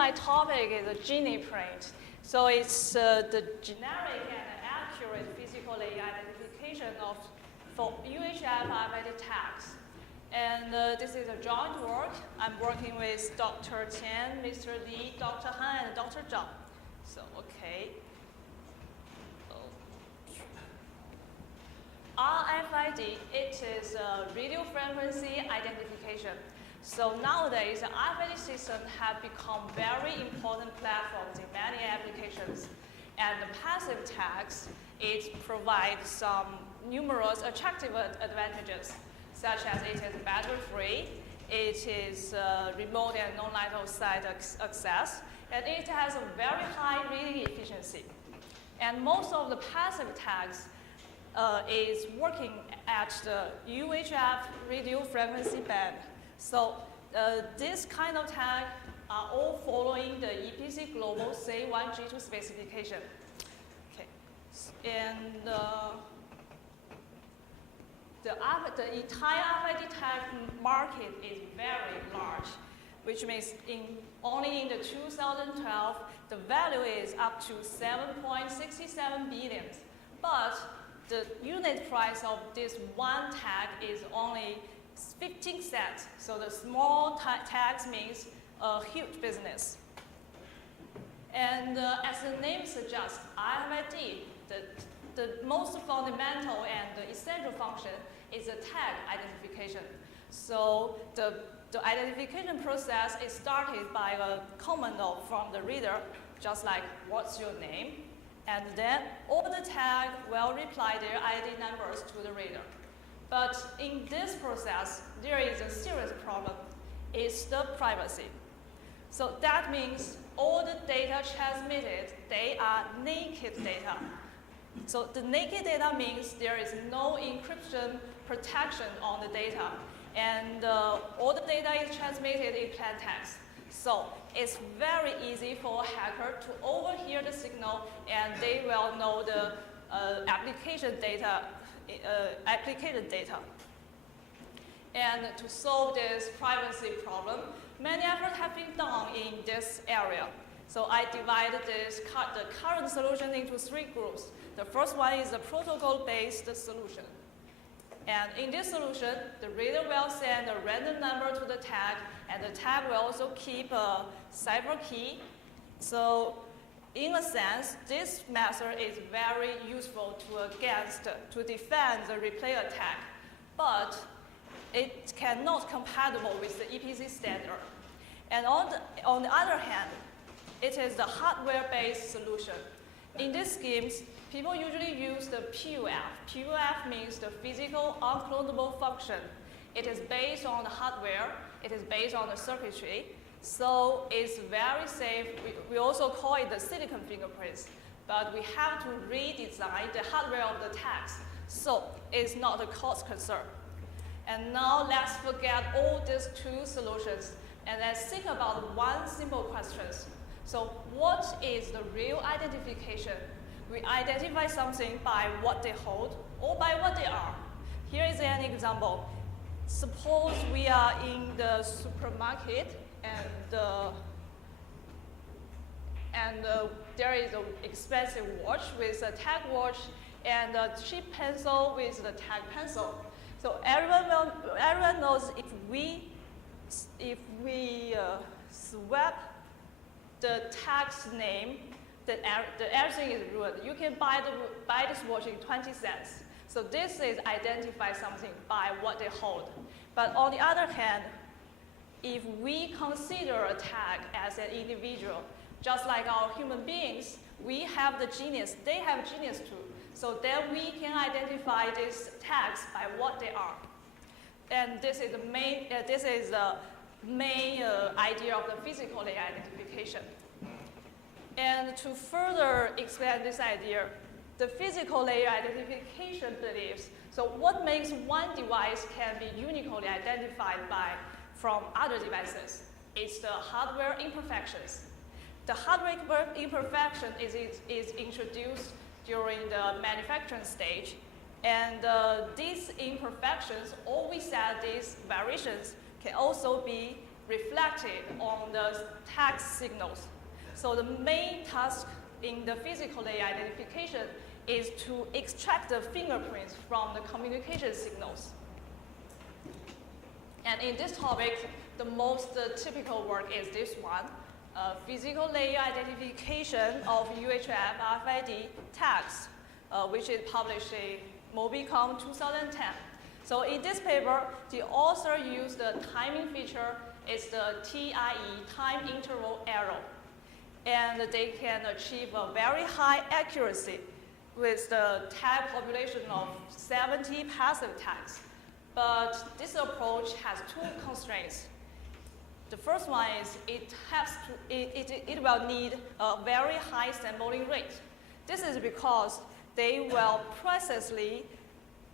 my topic is GenePrint. So it's the generic and accurate physical layer identification for UHF RFID tags. And this is a joint work. I'm working with Dr. Qian, Mr. Li, Dr. Han, and Dr. Zhang. So, okay. RFID, it is radio frequency identification. So nowadays, the RFID systems have become very important platforms in many applications. And the passive tags, it provides some numerous attractive advantages, such as it is battery-free, it is remote and non-line of sight access, and it has a very high reading efficiency. And most of the passive tags is working at the UHF radio frequency band. So this kind of tag are all following the EPC Global C1G2 specification. Okay, and the entire RFID tag market is very large, which means only in the 2012, the value is up to 7.67 billion. But the unit price of this one tag is only 15 cents. So the small tags means a huge business. And as the name suggests, RFID, the most fundamental and the essential function is the tag identification. So the identification process is started by a command note from the reader, just like what's your name? And then all the tag will reply their ID numbers to the reader. But in this process, there is a serious problem. It's the privacy. So that means all the data transmitted, they are naked data. So the naked data means there is no encryption protection on the data. And all the data is transmitted in plain text. So it's very easy for a hacker to overhear the signal, and they will know the application data. And to solve this privacy problem, many efforts have been done in this area. So I divided the current solution into 3 groups. The first one is the protocol-based solution. And in this solution, the reader will send a random number to the tag, and the tag will also keep a cipher key. So in a sense, this method is very useful to defend the replay attack, but it cannot compatible with the EPC standard. And on the other hand, it is the hardware-based solution. In these schemes, people usually use the PUF. PUF means the physical unclonable function. It is based on the hardware. It is based on the circuitry. So it's very safe. We also call it the silicon fingerprints. But we have to redesign the hardware of the tags. So it's not a cost concern. And now let's forget all these 2 solutions. And let's think about one simple question. So what is the real identification? We identify something by what they hold or by what they are. Here is an example. Suppose we are in the supermarket and there is an expensive watch with a tag watch and a cheap pencil with the tag pencil. So everyone knows if we swap the tag's name, then everything is ruined. You can buy this watch in 20 cents. So this is identify something by what they hold. But on the other hand, if we consider a tag as an individual, just like our human beings, we have the genius, they have genius too. So then we can identify these tags by what they are. And this is the main idea of the physical layer identification. And to further expand this idea, the physical layer identification believes, so what makes one device can be uniquely identified from other devices? It's the hardware imperfections. The hardware imperfection is introduced during the manufacturing stage. And these imperfections, or we said these variations, can also be reflected on the text signals. So the main task in the physical layer identification is to extract the fingerprints from the communication signals. And in this topic, the most typical work is this one, physical layer identification of UHF RFID tags, which is published in Mobicom 2010. So in this paper, the author used the timing feature, it's the TIE, time interval error. And they can achieve a very high accuracy with the tag population of 70 passive tags. But this approach has two constraints. The first one is it will need a very high sampling rate. This is because they will precisely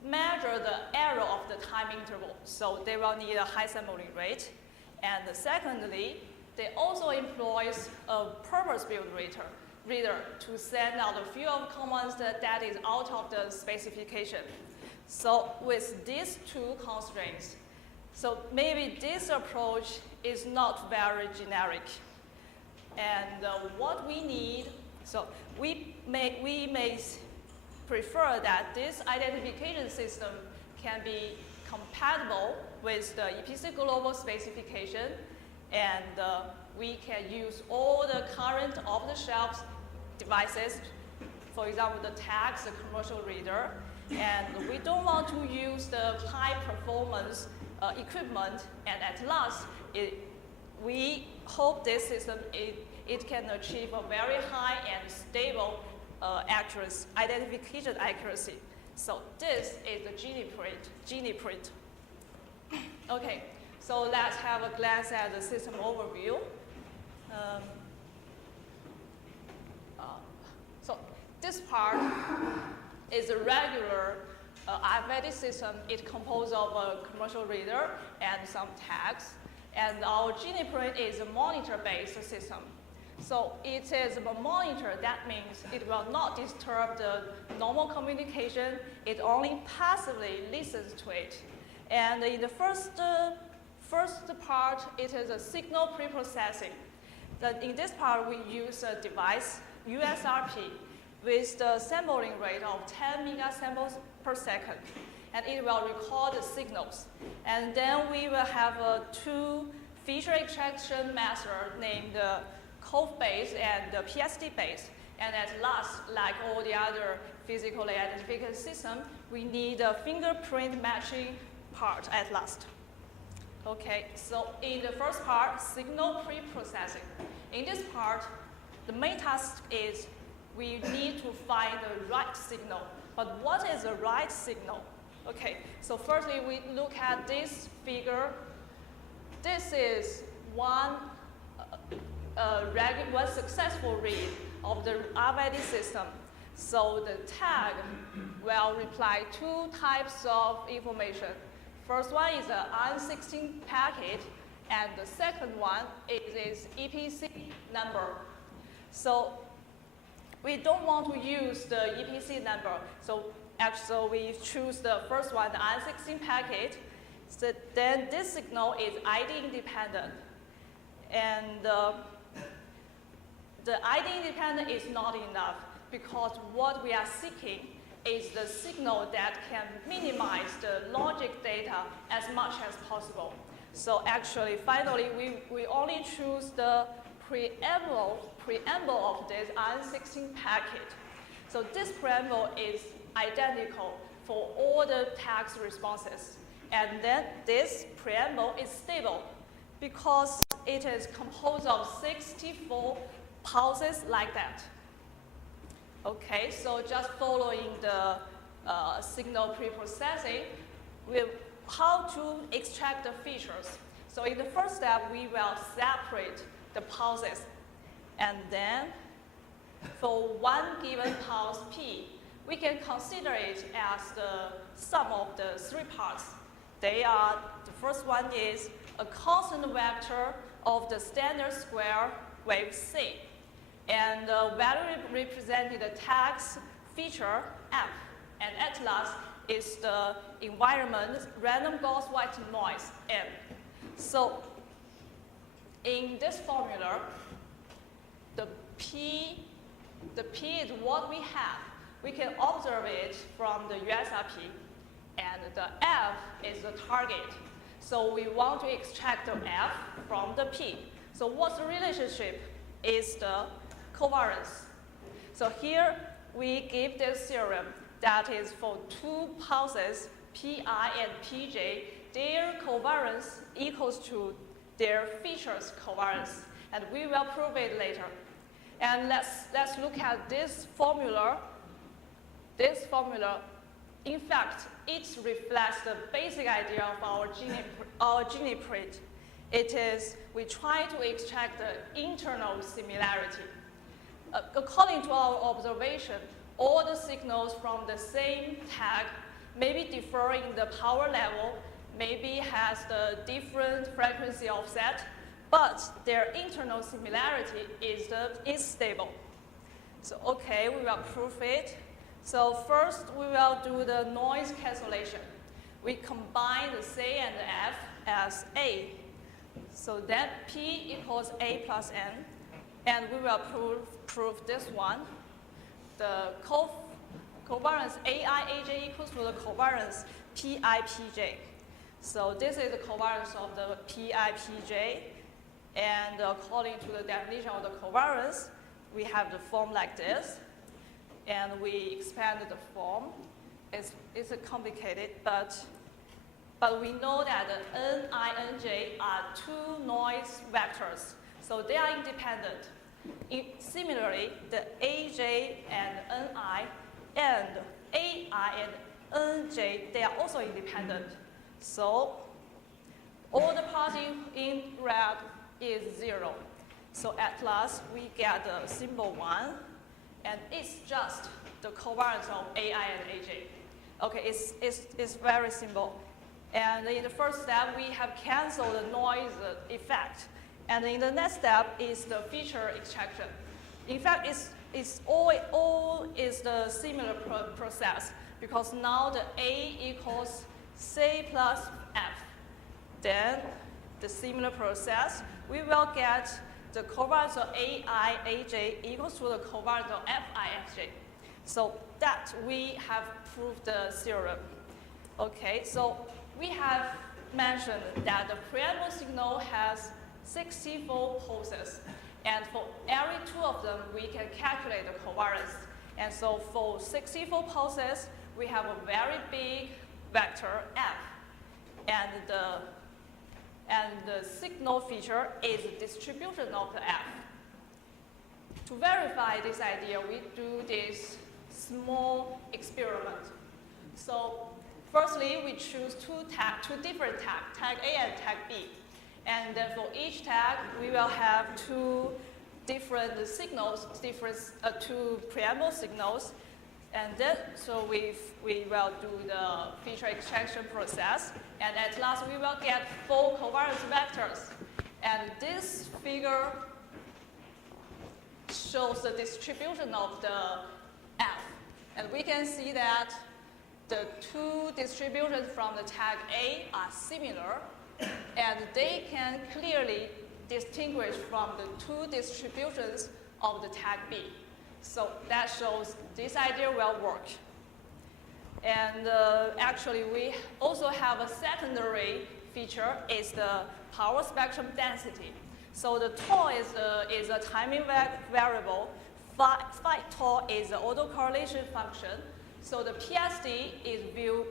measure the error of the time interval. So they will need a high sampling rate. And secondly, they also employ a purpose-built reader to send out a few of commands that is out of the specification. So with these two constraints, so maybe this approach is not very generic. And what we need, so we may prefer that this identification system can be compatible with the EPC global specification, and we can use all the current off-the-shelf devices, for example, the tags, the commercial reader, and we don't want to use the high-performance equipment, and at last, we hope this system, it can achieve a very high and stable accuracy, identification accuracy. So this is the GenePrint. Okay, so let's have a glance at the system overview. So this part is a regular RFID system. It composed of a commercial reader and some tags. And our GenePrint is a monitor-based system. So it is a monitor. That means it will not disturb the normal communication. It only passively listens to it. And in the first part, it is a signal preprocessing. In this part, we use a device, USRP, with the sampling rate of 10 megasamples per second. And it will record the signals. And then we will have two feature extraction methods named the code-based and the PSD-based. And at last, like all the other physical identification system, we need a fingerprint matching part at last. Okay, so in the first part, signal pre-processing. In this part, the main task is we need to find the right signal. But what is the right signal? Okay, so firstly, we look at this figure. This is one successful read of the RFID system. So the tag will reply two types of information. First one is the AN16 packet, and the second one is EPC number. So we don't want to use the EPC number. So actually, we choose the first one, the AN16 packet. So then this signal is ID independent. And the ID independent is not enough because what we are seeking is the signal that can minimize the logic data as much as possible. So actually, finally, we only choose the preamble of this AN16 packet. So this preamble is identical for all the text responses. And then this preamble is stable because it is composed of 64 pulses like that. Okay, so just following the signal preprocessing, how to extract the features. So in the first step, we will separate the pulses. And then for one given pulse P, we can consider it as the sum of the three parts. They are, the first one is a constant vector of the standard square wave C. And the value represented the text feature F. And at last is the environment random Gauss white noise M. So in this formula, the P is what we have. We can observe it from the USRP, and the F is the target. So we want to extract the F from the P. So what's the relationship? Is the covariance. So here we give this theorem that is for two pulses, Pi and Pj, their covariance equals to their features covariance, and we will prove it later. And let's look at this formula. This formula, in fact, it reflects the basic idea of our GenePrint. It is, we try to extract the internal similarity. According to our observation, all the signals from the same tag maybe differ in the power level, maybe has the different frequency offset, but their internal similarity is stable. So okay, we will prove it. So first we will do the noise cancellation. We combine the C and the F as A. So then P equals A plus N, and we will prove this one. The covariance AIAJ equals to the covariance PIPJ. So this is the covariance of the PIPJ, and according to the definition of the covariance, we have the form like this, and we expand the form. It's complicated, but we know that the Ni and J are two noise vectors, so they are independent. Similarly, the AJ and Ni and AI and NJ, they are also independent. So all the parts in red is 0. So at last, we get the symbol 1, and it's just the covariance of AI and AJ. Okay, it's very simple. And in the first step, we have canceled the noise effect. And in the next step is the feature extraction. In fact, it's all is the similar process, because now the A equals C plus F. Then the similar process, we will get the covariance of AIAJ equals to the covariance of FIFJ. So that we have proved the theorem. Okay, so we have mentioned that the preamble signal has 64 pulses. And for every two of them, we can calculate the covariance. And so for 64 pulses, we have a very big vector F. And the signal feature is the distribution of the F. To verify this idea, we do this small experiment. So firstly, we choose two different tags, tag A and tag B. And then for each tag, we will have two different signals, two preamble signals. And then, so we will do the feature extraction process. And at last, we will get 4 covariance vectors. And this figure shows the distribution of the F. And we can see that the two distributions from the tag A are similar, and they can clearly distinguish from the two distributions of the tag B. So that shows this idea will work. And actually, we also have a secondary feature, is the power spectrum density. So the tau is a timing variable. Phi tau is the autocorrelation function. So the PSD is viewed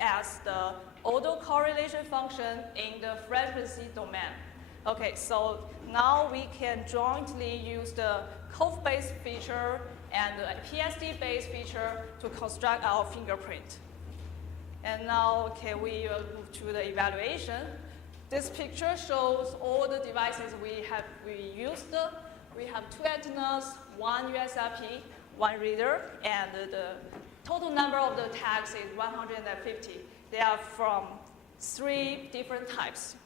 as the autocorrelation function in the frequency domain. Okay, so now we can jointly use the COV-based feature and the PSD-based feature to construct our fingerprint. And now, okay, we will move to the evaluation. This picture shows all the devices we used. We have 2 antennas, 1 USRP, 1 reader, and the total number of the tags is 150. They are from 3 different types.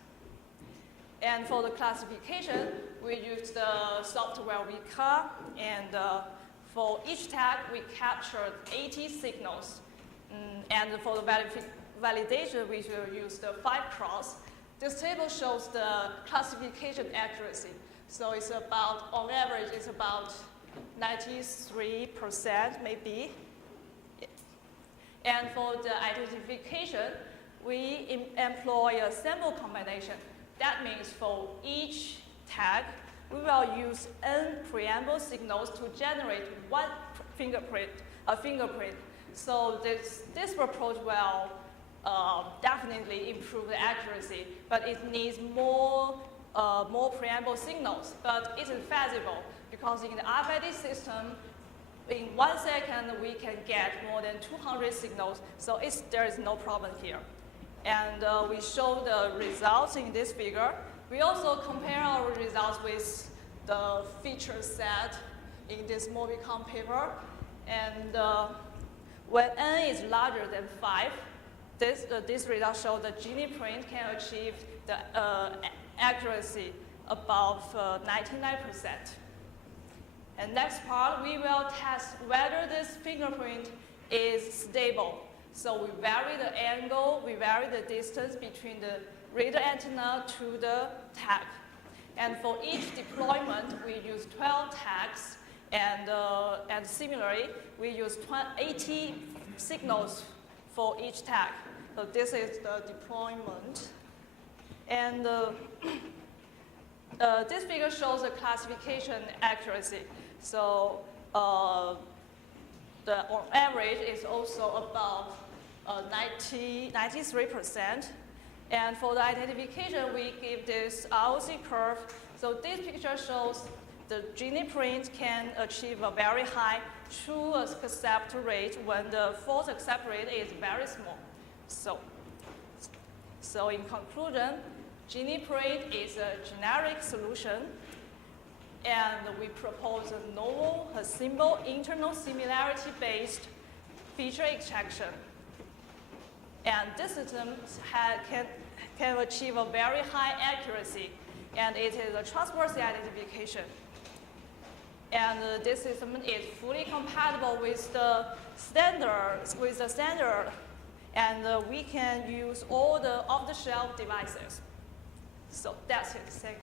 And for the classification, we use the software VCA, and for each tag, we captured 80 signals. And for the validation, we will use the 5 cross. This table shows the classification accuracy. So it's about, on average, it's about 93% maybe. And for the identification, we employ a symbol combination. That means for each tag, we will use n preamble signals to generate one fingerprint, a fingerprint. So this approach will definitely improve the accuracy, but it needs more preamble signals. But it is feasible because in the RFID system, in 1 second, we can get more than 200 signals, so there is no problem here. And we show the results in this figure. We also compare our results with the feature set in this Mobicon paper. And when n is larger than 5, this result shows that GenePrint can achieve the accuracy above 99%. And next part, we will test whether this fingerprint is stable. So we vary the angle, we vary the distance between the radar antenna to the tag. And for each deployment, we use 12 tags, and similarly, we use 80 signals for each tag. So this is the deployment. And this figure shows the classification accuracy. So on average is also about 93%. And for the identification, we give this ROC curve. So this picture shows the GenePrint can achieve a very high true accept rate when the false accept rate is very small. So in conclusion, GenePrint is a generic solution, and we propose a novel, a simple internal similarity-based feature extraction. And this system can achieve a very high accuracy, and it is a trustworthy identification. And this system is fully compatible with the standard, and we can use all the off-the-shelf devices. So that's it. Thank you.